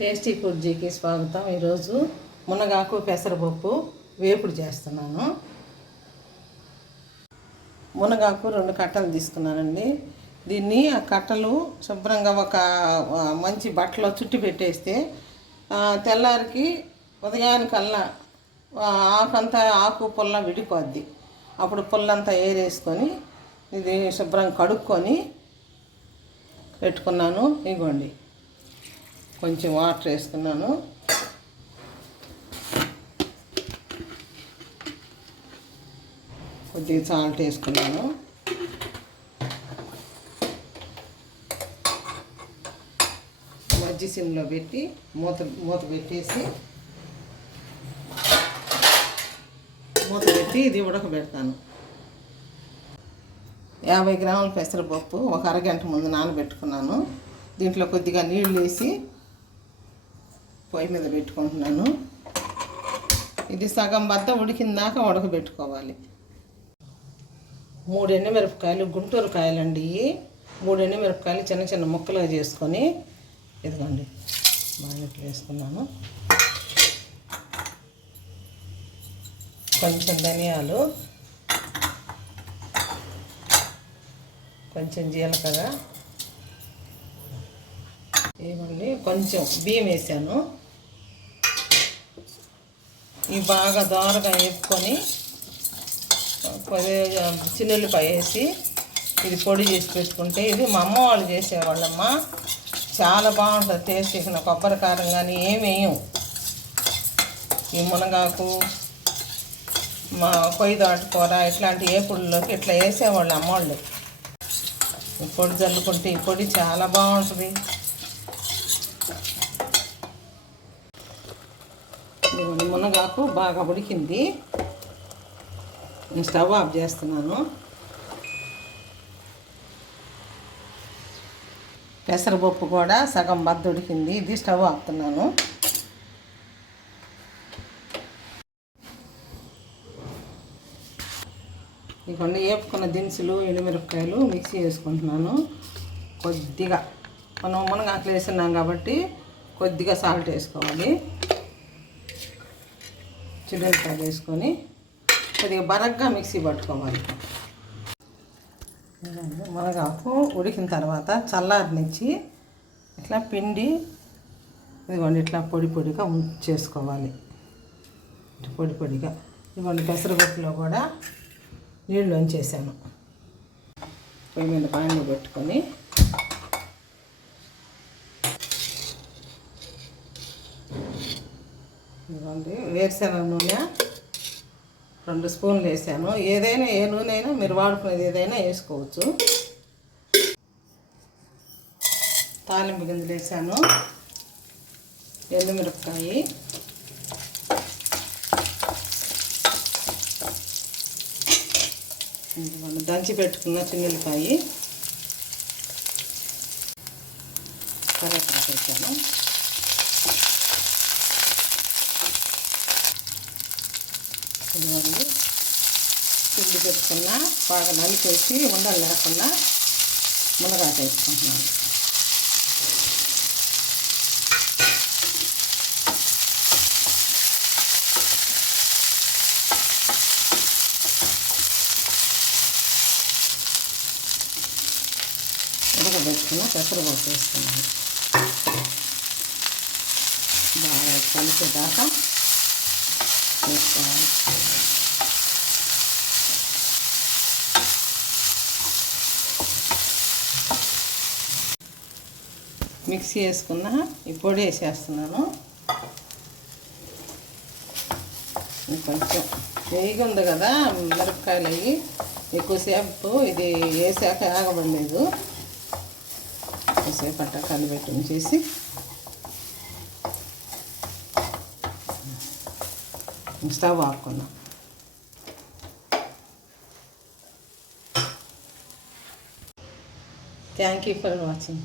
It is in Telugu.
టేస్టీ ఫుడ్ జీకి స్వాగతం. ఈరోజు మునగాకు పెసరపప్పు వేపుడు చేస్తున్నాను. మునగాకు రెండు కట్టలు తీసుకున్నానండి. దీన్ని ఆ కట్టలు శుభ్రంగా ఒక మంచి బట్టలో చుట్టి పెట్టేస్తే తెల్లారికి ఉదయానికల్లా ఆకంతా ఆకు పుల్ల విడిపోద్ది. అప్పుడు పుల్లంతా ఏరేసుకొని ఇది శుభ్రంగా కడుక్కొని పెట్టుకున్నాను. ఇగోండి. కొంచెం వాటర్ వేసుకున్నాను కొద్దిగా సాల్ట్ వేసుకున్నాను. మజ్జి సిమ్లో పెట్టి మూత మూత పెట్టేసి మూత పెట్టి ఇది ఉడకబెడతాను. యాభై గ్రాముల పెసరపప్పు ఒక అరగంట ముందు నానబెట్టుకున్నాను. దీంట్లో కొద్దిగా నీళ్ళు వేసి పొయ్యి మీద పెట్టుకుంటున్నాను. ఇది సగం బద్ద ఉడికిందాక ఉడకబెట్టుకోవాలి. మూడు ఎండుమిరపకాయలు గుంటూరు కాయలండి. మూడు ఎండుమిరపకాయలు చిన్న చిన్న ముక్కలుగా చేసుకొని ఇదిగోండి బాగా వేసుకున్నాను. కొంచెం ధనియాలు కొంచెం జీలకర్ర ఇవ్వండి కొంచెం బియ్యం వేసాను. ఇవి బాగా దోరగా వేపుకొని కొద్దిగా చిల్లుల్లిపాయ వేసి ఇది పొడి చేసి పెట్టుకుంటే ఇది మా అమ్మ వాళ్ళు చేసేవాళ్ళమ్మ. చాలా బాగుంటుంది టేస్ట్ ఇక కొబ్బరి కారం కానీ ఏమేయం ఈ మునగాకు మా కొయ్యి దాటుకూర ఇట్లాంటి ఏపుళ్ళలోకి ఇట్లా వేసేవాళ్ళు అమ్మవాళ్ళు పొడి చల్లుకుంటే ఈ పొడి చాలా బాగుంటుంది ఇదిగోండి మునగాకు బాగా ఉడికింది. నేను స్టవ్ ఆఫ్ చేస్తున్నాను. పెసరపప్పు కూడా సగం బద్ద ఉడికింది. ఇది స్టవ్ ఆపుతున్నాను. ఇవన్నీ వేపుకున్న దినుసులు ఎండుమిరపకాయలు మిక్సీ వేసుకుంటున్నాను. కొద్దిగా మనం మునగాకులు వేస్తున్నాం కాబట్టి కొద్దిగా సాల్ట్ వేసుకోవాలి. చిన్నకాయలు వేసుకొని కొద్దిగా బరగ్గా మిక్సీ పట్టుకోవాలి. మునగాకు ఉడికిన తర్వాత చల్లారనిచ్చి ఇట్లా పిండి ఇదిగోండి ఇట్లా పొడి పొడిగా చేసుకోవాలి. పొడి పొడిగా. ఇదిగోండి పెసరగొట్టులో కూడా నీళ్ళు వంచేసాను పొయ్యి మీద బాండి పెట్టుకొని ఇదిగోండి వేరుశనగ నూనె రెండు స్పూన్లు వేసాను. ఏదైనా ఏ నూనె అయినా మీరు వాడుకునేది ఏదైనా వేసుకోవచ్చు. తాలింపు గింజలు వేసాను. ఎండుమిరపకాయ. దంచి పెట్టుకున్న చిన్నెల్లిపాయ కరేపాకు వేసాను. ఇదిగోండి పిండి పెట్టుకున్న బాగా నలిపేసి ఉండలు లేకుండా మునగాకు వేసుకుంటున్నాను ఉడకబెట్టుకున్న పెసరపప్పు వేసుకున్నాను బాగా కలిసేదాకా వేసుకోవాలి మిక్సీ వేసుకున్న ఈ పొడి వేసేస్తున్నాను. కొంచెం వేగి ఉంది కదా మిరపకాయలు అవి ఎక్కువసేపు ఇది వేసాక ఆగబడలేదు. కొద్దిసేపు అట్ట కలిపెట్టి ఉంచేసి స్టవ్ ఆపుకున్నాం థ్యాంక్ యూ ఫర్ వాచింగ్